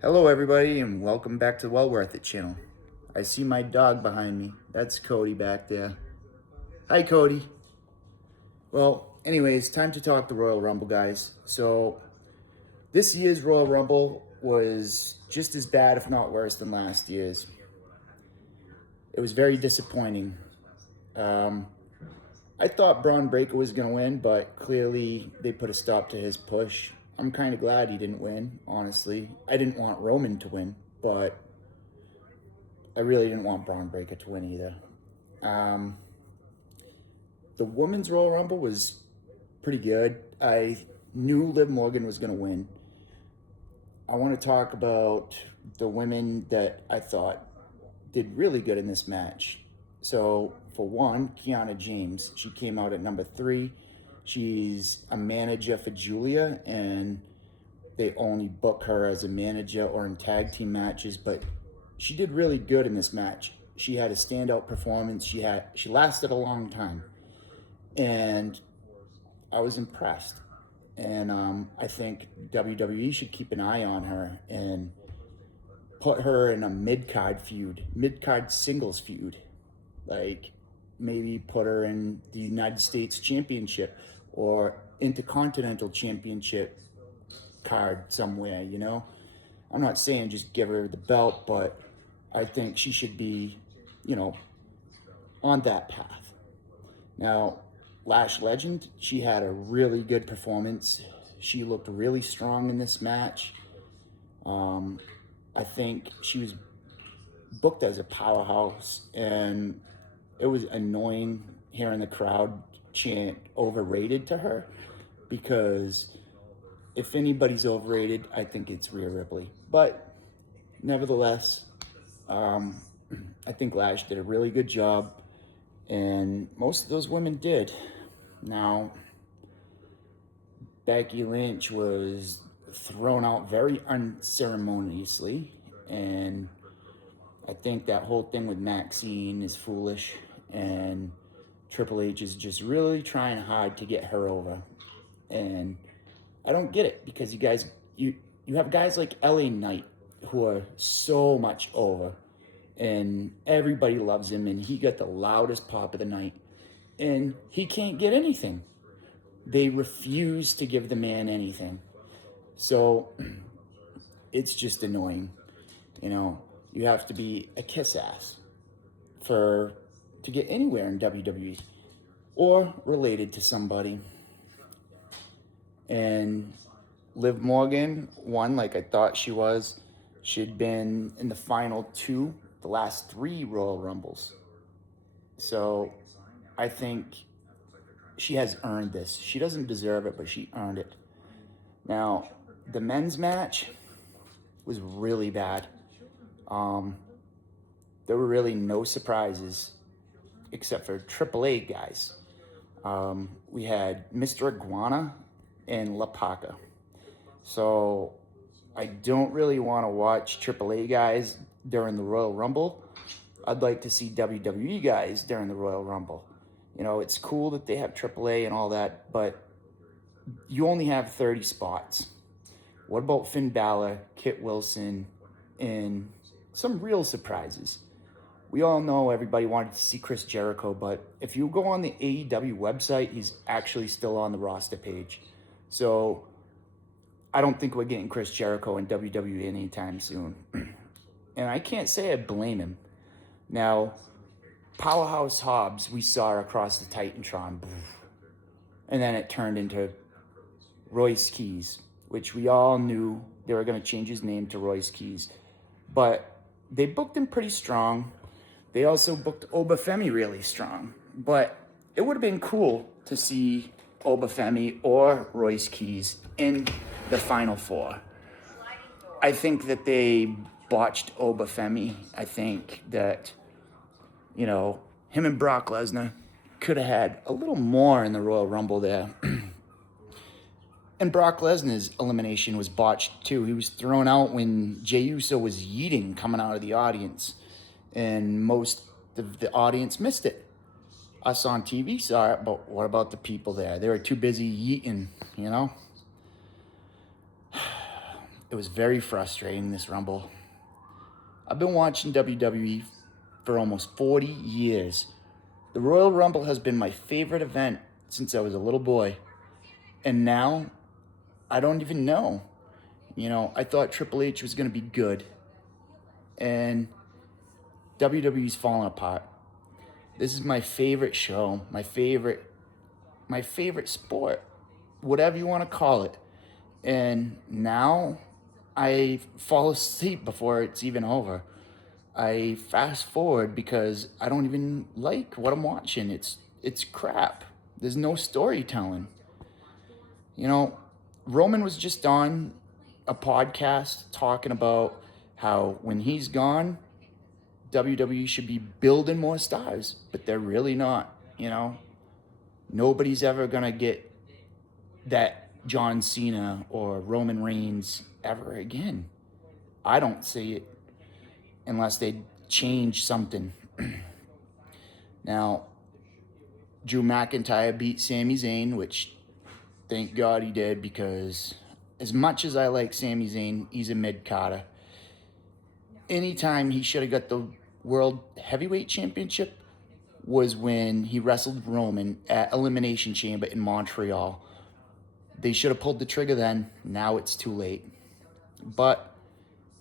Hello everybody and welcome back to the Well Worth It channel. I see my dog behind me. That's Cody back there. Hi Cody. Well, anyways, time to talk the Royal Rumble, guys. So this year's Royal Rumble was just as bad, if not worse, than last year's. It was very disappointing. Um, I thought Braun Breaker was going to win, but clearly they put a stop to his push. I'm kind of glad he didn't win, honestly. I didn't want Roman to win, but I really didn't want Braun Breaker to win either. Um, the women's Royal Rumble was pretty good. I knew Liv Morgan was going to win. I want to talk about the women that I thought did really good in this match. So, for one, Kiana James. She came out at number 3. She's a manager for Julia, and they only book her as a manager or in tag team matches, but she did really good in this match. She had a standout performance. She lasted a long time, and I was impressed. And I think WWE should keep an eye on her and put her in a mid-card singles feud. Like maybe put her in the United States Championship or Intercontinental Championship card somewhere, you know? I'm not saying just give her the belt, but I think she should be, you know, on that path. Now, Lash Legend, she had a really good performance. She looked really strong in this match. I think she was booked as a powerhouse, and it was annoying hearing the crowd chant overrated to her, because if anybody's overrated, I think it's Rhea Ripley. But nevertheless, I think Lash did a really good job, and most of those women did. Now, Becky Lynch was thrown out very unceremoniously, and I think that whole thing with Maxine is foolish, and Triple H is just really trying hard to get her over. And I don't get it, because you have guys like LA Knight who are so much over, and everybody loves him, and he got the loudest pop of the night, and he can't get anything. They refuse to give the man anything. So it's just annoying. You know, you have to be a kiss ass to get anywhere in WWE or related to somebody. And Liv Morgan won like I thought she was. She'd been in the final 2, the last 3 Royal Rumbles. So I think she has earned this. She doesn't deserve it, but she earned it. Now, the men's match was really bad. There were really no surprises except for AAA guys. We had Mr. Iguana and La Paca. So I don't really want to watch AAA guys during the Royal Rumble. I'd like to see WWE guys during the Royal Rumble. You know, it's cool that they have AAA and all that, but you only have 30 spots. What about Finn Balor, Kit Wilson, and some real surprises? We all know everybody wanted to see Chris Jericho, but if you go on the AEW website, he's actually still on the roster page. So I don't think we're getting Chris Jericho in WWE anytime soon. And I can't say I blame him. Now, Powerhouse Hobbs, we saw across the Titantron. And then it turned into Royce Keys, which we all knew they were going to change his name to Royce Keys. But they booked him pretty strong. They also booked Obafemi really strong. But it would have been cool to see Obafemi or Royce Keys in the Final 4. I think that they botched Obafemi. I think that, you know, him and Brock Lesnar could have had a little more in the Royal Rumble there. And Brock Lesnar's elimination was botched too. He was thrown out when Jey Uso was yeeting coming out of the audience, and most of the audience missed it. Us on TV saw it, but what about the people there? They were too busy yeeting, you know? It was very frustrating, this Rumble. I've been watching WWE for almost 40 years. The Royal Rumble has been my favorite event since I was a little boy. And now, I don't even know. I thought Triple H was going to be good. And WWE's falling apart. This is my favorite show, my favorite sport, whatever you want to call it. And now I fall asleep before it's even over. I fast forward because I don't even like what I'm watching. It's crap. There's no storytelling. Roman was just on a podcast talking about how when he's gone, WWE should be building more stars, but they're really not. Nobody's ever gonna get that John Cena or Roman Reigns ever again. I don't see it unless they change something. Now, Drew McIntyre beat Sami Zayn, which thank God he did, because as much as I like Sami Zayn, he's a mid-carder. Anytime he should have got the World Heavyweight Championship was when he wrestled Roman at Elimination Chamber in Montreal. They should have pulled the trigger then. Now it's too late. But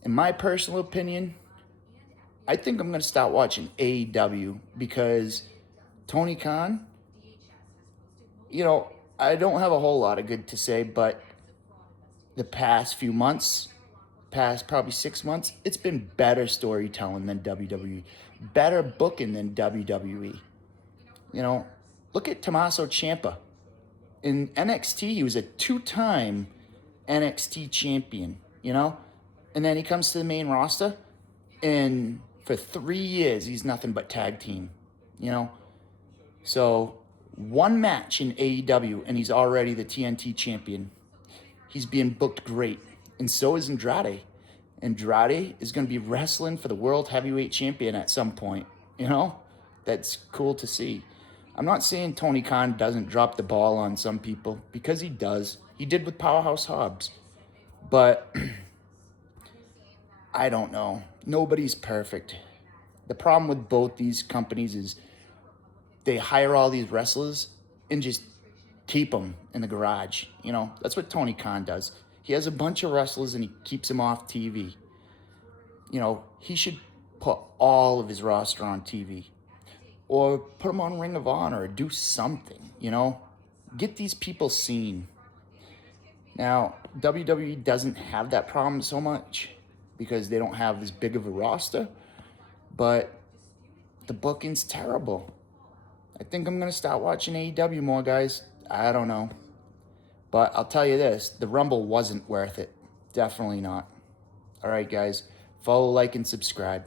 in my personal opinion, I think I'm going to start watching AEW because Tony Khan, I don't have a whole lot of good to say, but the past few months, past probably 6 months, it's been better storytelling than WWE, better booking than WWE. Look at Tommaso Ciampa. In NXT, he was a 2-time NXT champion, And then he comes to the main roster, and for 3 years, he's nothing but tag team, So, one match in AEW, and he's already the TNT champion. He's being booked great, and so is Andrade. Andrade is going to be wrestling for the World Heavyweight Champion at some point, That's cool to see. I'm not saying Tony Khan doesn't drop the ball on some people, because he does. He did with Powerhouse Hobbs. But I don't know. Nobody's perfect. The problem with both these companies is they hire all these wrestlers and just keep them in the garage. That's what Tony Khan does. He has a bunch of wrestlers and he keeps them off TV. He should put all of his roster on TV. Or put them on Ring of Honor or do something, Get these people seen. Now, WWE doesn't have that problem so much because they don't have as big of a roster, but the booking's terrible. I think I'm going to start watching AEW more, guys. I don't know. But I'll tell you this, the Rumble wasn't worth it. Definitely not. All right, guys. Follow, like, and subscribe.